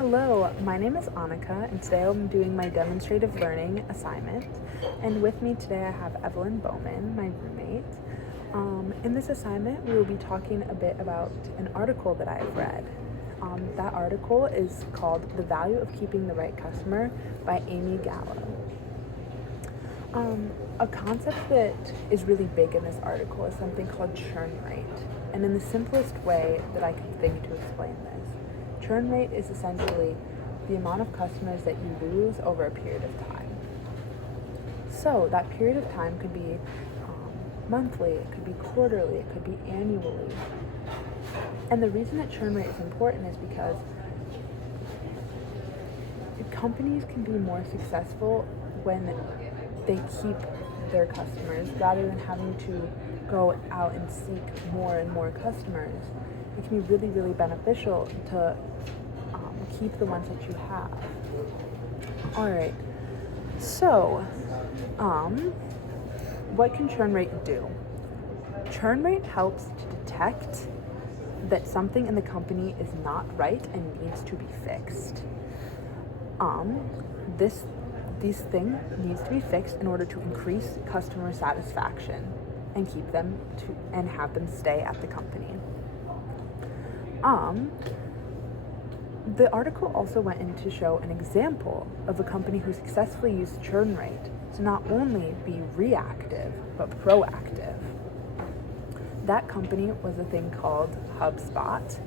Hello, my name is Annika, and today I'm doing my demonstrative learning assignment. And with me today I have Evelyn Bowman, my roommate. In this assignment, we will be talking a bit about an article that I've read. That article is called "The Value of Keeping the Right Customer" by Amy Gallo. A concept that is really big in this article is something called churn rate. And in the simplest way that I can think to explain this, churn rate is essentially the amount of customers that you lose over a period of time. So that period of time could be monthly, it could be quarterly, it could be annually. And the reason that churn rate is important is because companies can be more successful when they keep their customers rather than having to go out and seek more and more customers. It can be really, really beneficial to keep the ones that you have. All right, so what can churn rate do? Churn rate helps to detect that something in the company is not right and needs to be fixed. These thing needs to be fixed in order to increase customer satisfaction and keep them and have them stay at the company. The article also went in to show an example of a company who successfully used churn rate to not only be reactive but proactive. That company was a thing called HubSpot,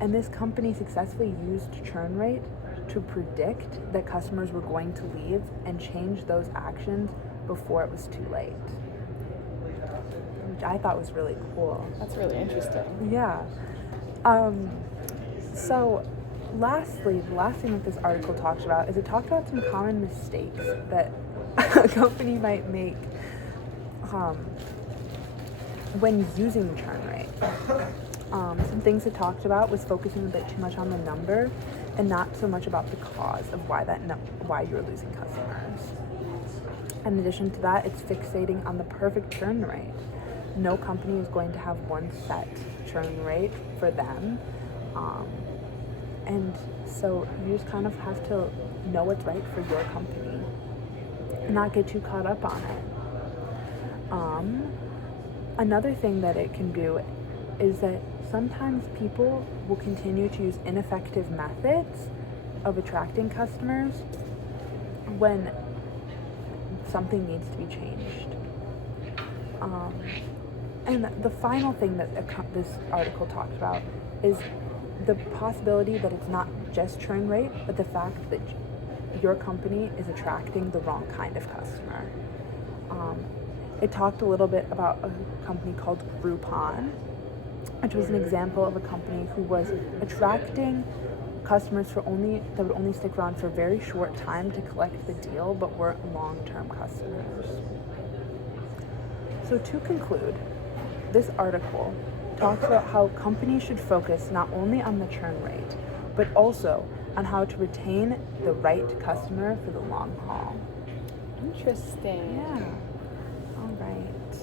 and this company successfully used churn rate to predict that customers were going to leave and change those actions before it was too late, which I thought was really cool. That's really interesting. Yeah. So lastly, the last thing that this article talks about is it talked about some common mistakes that a company might make when using churn rate. Some things it talked about was focusing a bit too much on the number and not so much about the cause of why you're losing customers. In addition to that, it's fixating on the perfect churn rate. No company is going to have one set churn rate for them. And so you just kind of have to know what's right for your company and not get too caught up on it. Another thing that it can do is that sometimes people will continue to use ineffective methods of attracting customers when something needs to be changed. And the final thing that this article talks about is the possibility that it's not just churn rate, but the fact that your company is attracting the wrong kind of customer. It talked a little bit about a company called Groupon, which was an example of a company who was attracting customers that would only stick around for a very short time to collect the deal, but weren't long-term customers. So to conclude, this article talks about how companies should focus not only on the churn rate, but also on how to retain the right customer for the long haul. Interesting. Yeah. All right.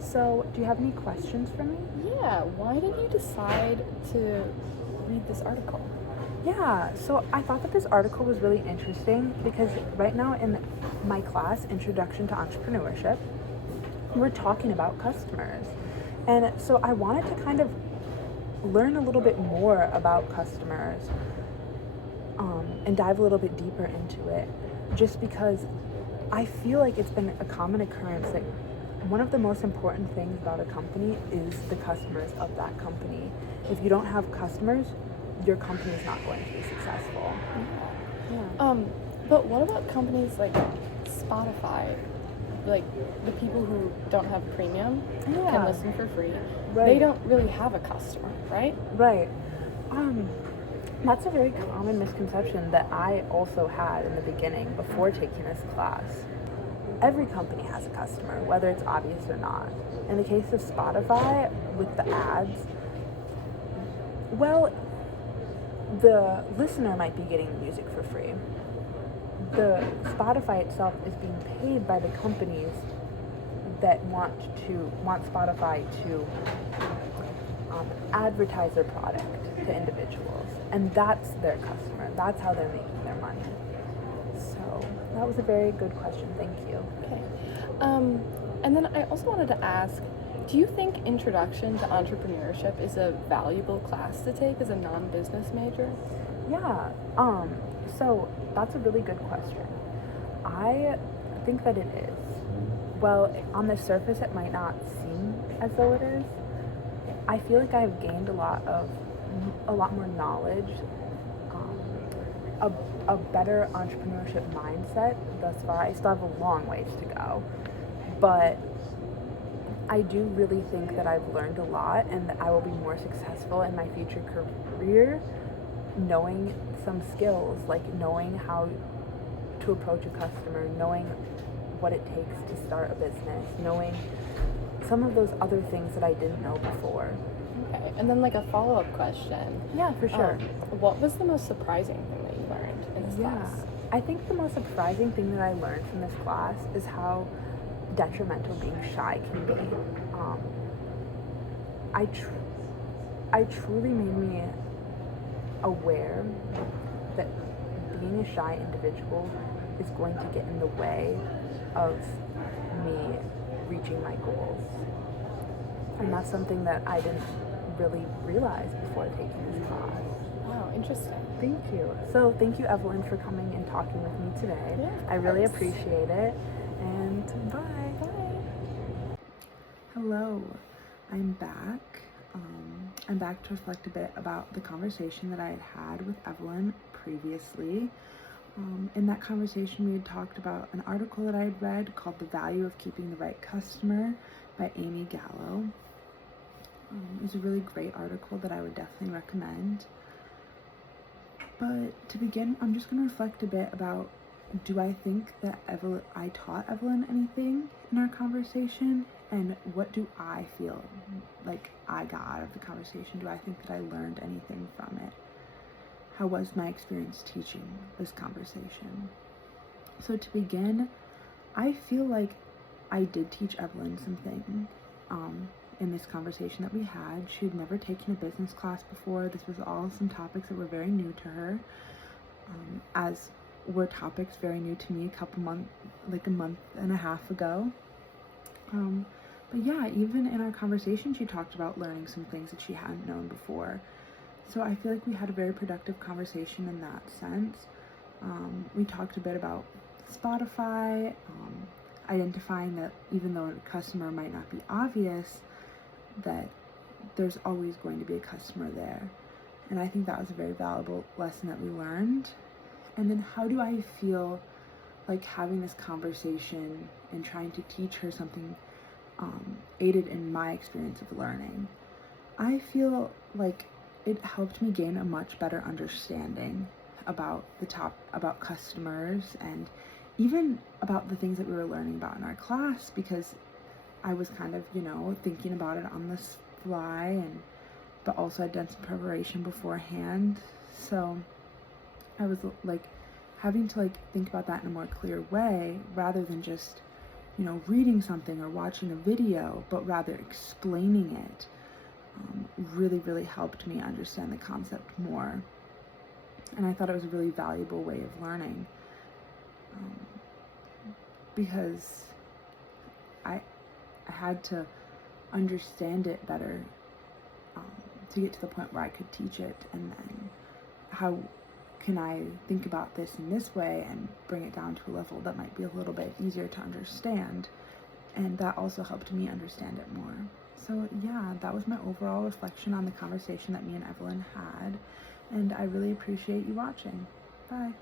So, do you have any questions for me? Yeah, why did you decide to read this article? Yeah, so I thought that this article was really interesting because right now in my class, Introduction to Entrepreneurship, we're talking about customers. And so I wanted to kind of learn a little bit more about customers and dive a little bit deeper into it, just because I feel like it's been a common occurrence that one of the most important things about a company is the customers of that company. If you don't have customers, your company is not going to be successful. Yeah. But what about companies like Spotify? Like the people who don't have premium can listen for free. Right. They don't really have a customer, right? Right. That's a very common misconception that I also had in the beginning before taking this class. Every company has a customer, whether it's obvious or not. In the case of Spotify, with the ads, well, the listener might be getting the music for free. The Spotify itself is being paid by the companies that want Spotify to advertise their product to individuals, and that's their customer. That's how they're making their money. So that was a very good question. Thank you. Okay. And then I also wanted to ask, do you think Introduction to Entrepreneurship is a valuable class to take as a non-business major? Yeah. So that's a really good question. I think that it is. Well, on the surface, it might not seem as though it is. I feel like I've gained a lot more knowledge, a better entrepreneurship mindset thus far. I still have a long ways to go, but I do really think that I've learned a lot and that I will be more successful in my future career knowing some skills, like knowing how to approach a customer, knowing what it takes to start a business, knowing some of those other things that I didn't know before. Okay, and then like a follow-up question. Yeah, for sure. What was the most surprising thing that you learned in this class? I think the most surprising thing that I learned from this class is how detrimental being shy can be. I truly made me aware that being a shy individual is going to get in the way of me reaching my goals. And that's something that I didn't really realize before taking this class. Wow, interesting. Thank you. So thank you, Evelyn, for coming and talking with me today. Yeah, I really appreciate it. And bye. Bye. Hello, I'm back. I'm back to reflect a bit about the conversation that I had with Evelyn previously. In that conversation, we had talked about an article that I had read called The Value of Keeping the Right Customer by Amy Gallo. It was a really great article that I would definitely recommend. But to begin, I'm just going to reflect a bit about, do I think that I taught Evelyn anything in our conversation? And what do I feel like I got out of the conversation? Do I think that I learned anything from it? How was my experience teaching this conversation? So to begin, I feel like I did teach Evelyn something in this conversation that we had. She had never taken a business class before. This was all some topics that were very new to her, as were topics very new to me a month and a half ago. But yeah, even in our conversation, she talked about learning some things that she hadn't known before. So I feel like we had a very productive conversation in that sense. We talked a bit about Spotify, identifying that even though a customer might not be obvious, that there's always going to be a customer there. And I think that was a very valuable lesson that we learned. And then how do I feel like having this conversation and trying to teach her something aided in my experience of learning? I feel like it helped me gain a much better understanding about about customers, and even about the things that we were learning about in our class, because I was kind of, thinking about it on the fly, but also I'd done some preparation beforehand. So I was like having to think about that in a more clear way, rather than just, reading something or watching a video, but rather explaining it. Really, really helped me understand the concept more. And I thought it was a really valuable way of learning, because I had to understand it better to get to the point where I could teach it. And then how can I think about this in this way and bring it down to a level that might be a little bit easier to understand? And that also helped me understand it more. So yeah, that was my overall reflection on the conversation that me and Evelyn had, and I really appreciate you watching. Bye.